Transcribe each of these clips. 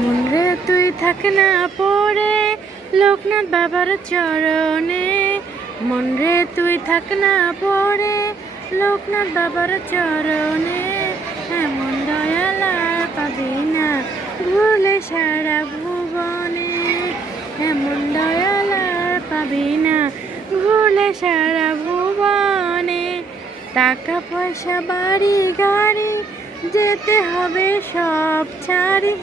মন রে তুই থাক না পড়ে লোকনাথ বাবার চরণে। মন রে তুই থাক না পড়ে লোকনাথ বাবার চরণে। এমন দয়াল আর পাবি না ভুলে সারা ভুবনে। এমন দয়াল আর পাবি না ভুলে সারা ভুবনে। টাকা পয়সা বাড়ি গাড়ি যেতে হবে সব ছাড়ি।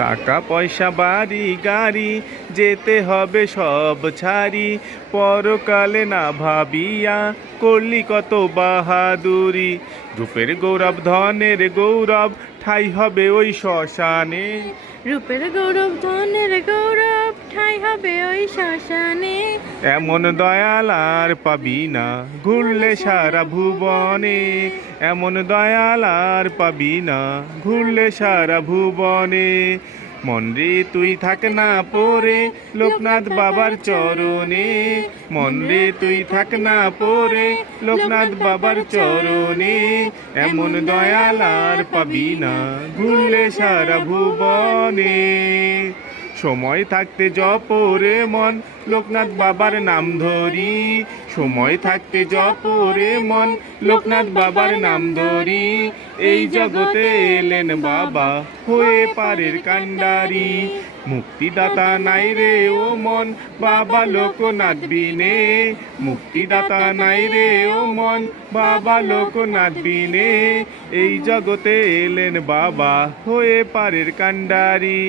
টাকা পয়সা বাড়ি গাড়ি যেতে হবে সব ছাড়ি। পরকালে না ভাবিয়া করলি কত বাহাদুরি। রূপের গৌরব ধনের গৌরব ঠাই হবে ওই শ্মশানে। রূপের গৌরব ধনের গৌরব ঠাই হবে ওই শ্মশানে। এমন দয়াল আর পাবি না ঘুরলে সারা ভুবনে। এমন দয়াল আর পাবি না ঘুরলে সারা ভুবনে। মন রে তুই থাক না পড়ে লোকনাথ বাবার চরণে। মন রে তুই থাক না পড়ে লোকনাথ বাবার চরণে। এমন দয়াল আর পাবি না ঘুরলে সারা ভুবনে। সময় থাকতে জপরে মন লোকনাথ বাবার নাম ধরি। সময় থাকতে জপরে মন লোকনাথ বাবার নাম ধরি। এই জগতে এলেন বাবা হয়ে পারের কান্ডারি। মুক্তিদাতা নাই রে ও মন বাবা লোকনাথ বিনে। মুক্তিদাতা নাই রে ও মন বাবা লোকনাথ বিনে। এই জগতে এলেন বাবা হয়ে পারের কান্ডারি।